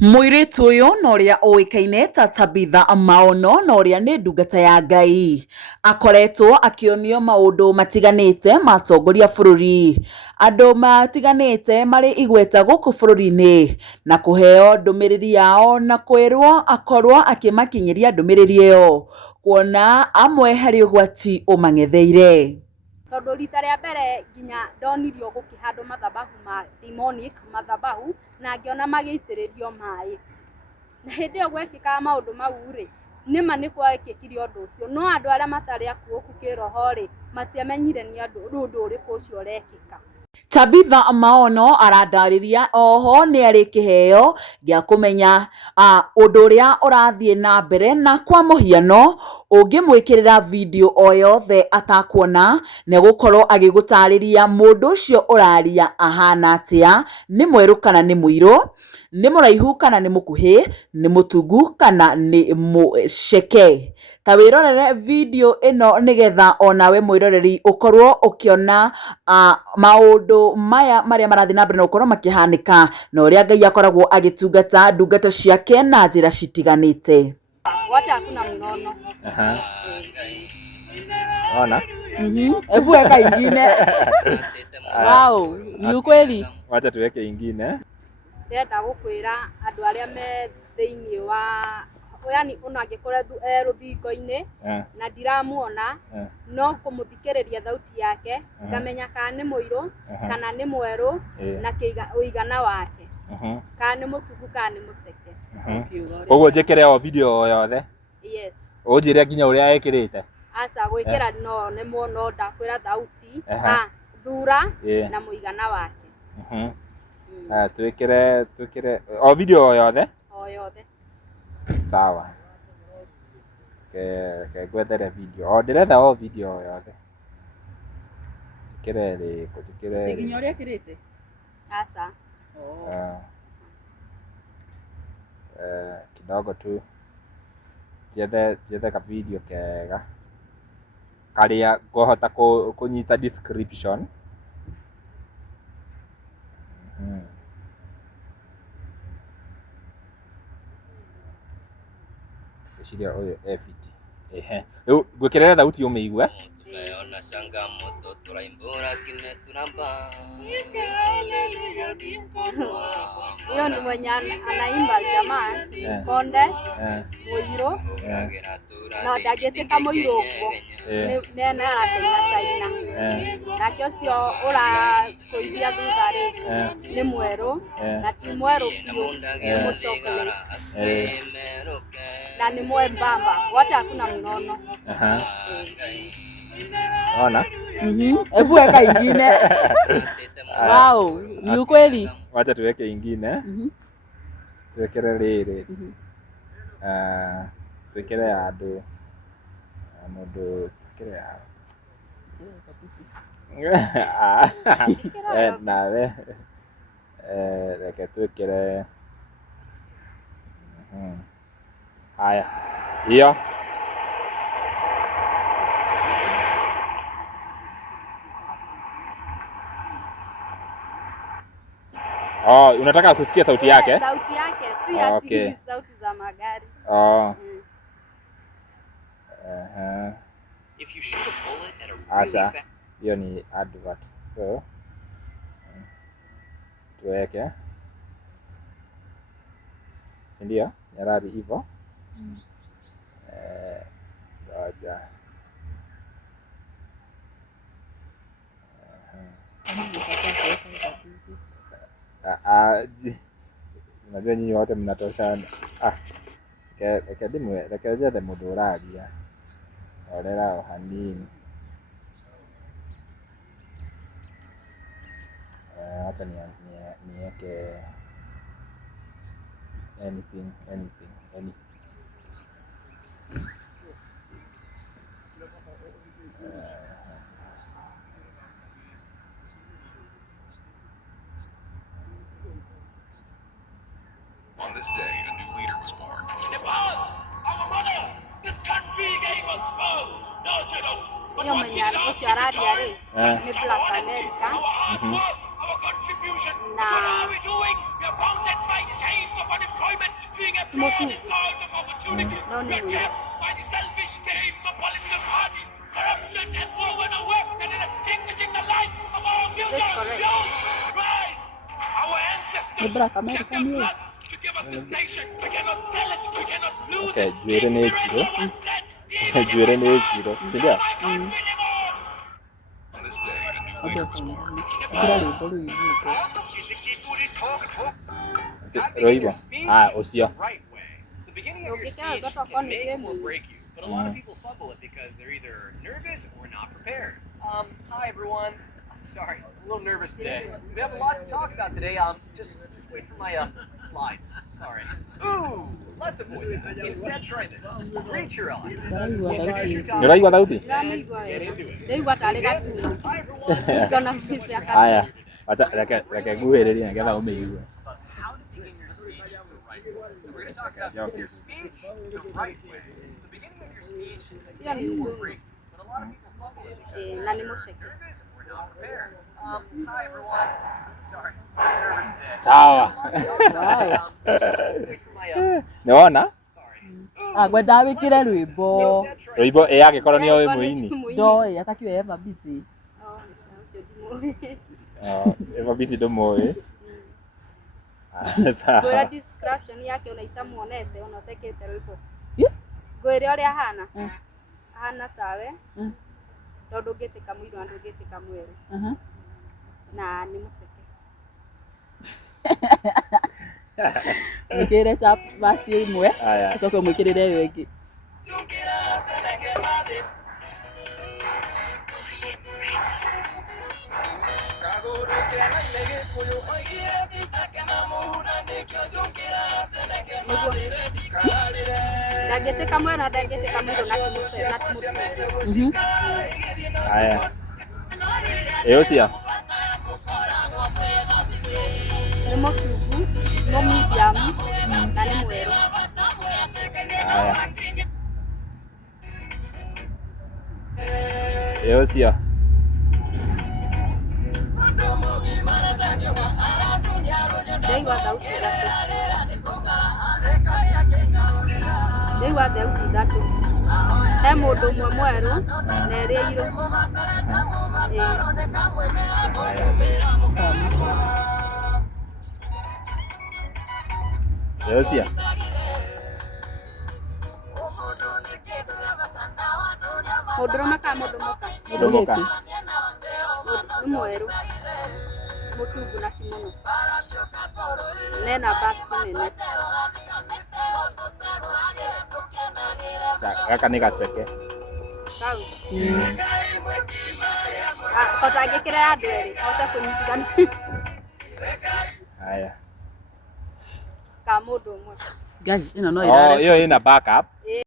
Mũirĩtu ũyũ na ũrĩa ũĩkaine ta Tabitha Maono na ũrĩa nĩ ndungata ya Ngai akoretwo akĩonio maũndũ matiganĩte ma atongoria bũrũri. Andũ matiganĩte marĩ igweta gũkũ bũrũri-inĩ na kũheo ndũmĩrĩri yao na kwĩrwo akorwo akĩmakinyĩria ndũmĩrĩri ĩyo, kuona amwe harĩ ũgwati ũmang'etheire. Tondũ rita rĩa mbere nginya ndonirio gũkĩhandwo mathabahu ma demonic mathabahu na ngĩona magĩitĩrĩrio maĩ, na hĩndĩ ĩyo gwekĩkaga maũndũ mau rĩ, nĩma nĩ gwekĩkire ũndũ ũcio, no andũ arĩa matarĩ akuũ kĩroho rĩ matiamenyire nĩ ũndũ ũrĩkũ ũcio ũrekĩka. Tabitha Maono arandarĩria oho nĩ arĩ kĩheo gĩa kũmenya ũndũ ũrĩa ũrathiĩ na mbere, na kwa mũhiano ũngĩmwĩkĩrĩra video o yothe atakuona nĩ gũkorwo agĩgũtarĩria mũndũ ũcio ũraria ahana atĩa, nĩ mwerũ kana nĩ mũirũ, nĩ mũraihu kana nĩ mũkuhĩ, nĩ mũtungu kana nĩ mũceke. Ta wĩrorere video ĩno nĩgetha onawe mwĩroreri ũkorwo ũkĩona maũndũ maya marĩa marathiĩ na mbere na gũkorwo makĩhanĩka na ũrĩa Ngai akoragwo agĩtungata ndungata ciake na njĩra citiganĩte. Wote hakuna mnono. Ona? Hebu weka ingine. Wow, ni ukweli. Wacha tuweke ingine. Ndenda gũkwĩra andũ arĩa me thĩinĩ wa yani ona angĩkorwo rũthingo-inĩ na ndiramuona, no kũmũthikĩrĩria thauti yake ngamenya kana nĩ mũirũ kana nĩ mwerũ na ũigana wake, kana nĩ mũtungu kana nĩ mũceke. Ũguo njĩkĩre o video o yothe? Yes. Ũnjĩre nginya ũrĩa ekĩrĩte? Aca gwĩkĩra no nĩ muono ndakwĩra thauti, thura na mũigana wake. Twĩkĩre o video o yothe? O yothe. Sawa. Ngwethere video. O ndĩretha o video o yothe. Njĩkĩre rĩkũ? Njĩkĩre nginya ũrĩa ekĩrĩte? Aca. Kidogo tu jethe ka video kega karĩa ngũhota kũnyita description. Gĩciria ũyũ efiti. Rĩu ngwĩkĩrĩra thauti ũmĩigue. Tumeona changamoto turaimbura kine tunamba. Huyo ni mwenye anaimba jamaa Konde Mũirũ na ndangĩtĩka mũirũ ũguo nene aracaina nake ũcio ũrakũithia thutha rĩ nĩ mwerũ na ti mwerũ biũ, nĩ mũcokoleti na ni mwembamba, wote hakuna mnono. Ona? Hebu weka ingine. Wow, ni ukweli. Wacha tuweke ingine. Tuwekere rĩrĩ. Tuwekere ya andũ. Mũndũ tuwekere ya. Nawe. Reke tuwekere. Haya. Hiyo. Oh, unataka kusikia sauti yake? Sauti yake, si ati sauti za magari. If you shoot a bullet at a really Asa, hiyo ni advert. So, tuweke. Si ndio? Yarari hivyo. Ngoja. Unajua nyinyi wote mnatoshana. Reke jethe mũndũ ũraria. Orera o hanini. Acha niweke anything. On this day, a new leader was born. Nepal, our mother, this country gave us birth, nurtured us. But Hiyo what mwenye did it alikuwa ask sharari ya in re return? ni Just Black our honesty, America. our hard work, our contribution. But what are we doing? We are bounded by chains of unemployment. Motu. sort of opportunities No, no, were no. kept by the selfish games of political parties. Corruption and war were no weapon in extinguishing the light of our future. correct? Youth, rise! Our ancestors Black shed American their youth. blood to give us this nation. We cannot sell it. We cannot lose Okay, it. Juere King ne Miranda Echiro. once said, even if Juere I ne die, Echiro. sell Sindio? my country live on. On this day, a new leader was born. Roibo. Ah, Osio. Right way. The beginning of your Okay, speech but can make game or me. break you, but a lot of people fumble it because they're either nervous or not prepared. Hi everyone. Sorry, a little nervous today. We have a lot to talk about today. Just wait for my slides. Sorry. Ooh, let's avoid that. Instead, try this. Reach your eye. Introduce your topic. Nĩũraigua thauti? Ndĩramĩigua Get wega. into it. Ndĩraigua tarĩ gatu. Hi everyone. Ngona mbica ya Aya, gatu. acha reke nguhĩrĩrie nĩgetha ũmĩigue. About how to begin your speech the right way. We're going to talk about Yeah, your please. speech the right way. The beginning of your speech Yeah, can make or so- break you, but a lot of people fumble it because Na nĩ mũceke. nervous or not prepared. Hi everyone. Sorry, I'm nervous today. Sawa. Just wait for my Nĩwona? sorry. Ngwenda wĩkĩre rwĩmbo Instead, try Rwĩmbo ĩ angĩkorwo nĩ oĩ mũini. ndoĩ atakiwe Eva busy. Eva Busy ndũmũĩ. Ngwĩra Sawa. description yake ona itamuonete ona ũtekĩte rwĩmbo. Ih? Ngwĩre ũrĩa ahana. Mm. Ahana tawe. Mm. Tondũ ũngĩtĩka mũirũ na ndũngĩtĩka mwerũ. Na nĩ mũceke. Mwĩkĩrĩre chap basi ĩmwe Aya. ũcoke mwĩkĩrĩre ĩyo ĩngĩ. Ndangĩtĩka mwerũ na ndangĩtĩka mũirũ na timũceke. Aya. Ĩ ũcio? Nĩ mũtungu, no medium na nĩ mwerũ. Aya. Ĩ ũcio? Ndĩraigua thauti ithatũ. Ndĩraigua thauti ithatũ. He mũndũ ũmwe mwerũ na erĩ airũ. Ĩ ũcio? Mũndũrũme kana mũndũmoka? Mũndũmoka. Nĩ mwerũ. Mũtungu na kimono. Nena basi nene. Gaka nĩ gaceke. Kau. Kota angĩkĩra ya andũ erĩ, ahote kũnyitithania. Aya. Ka mũndũ ũmwe. Ngai ĩno no Oh, ĩrare. ĩyo ĩna backup.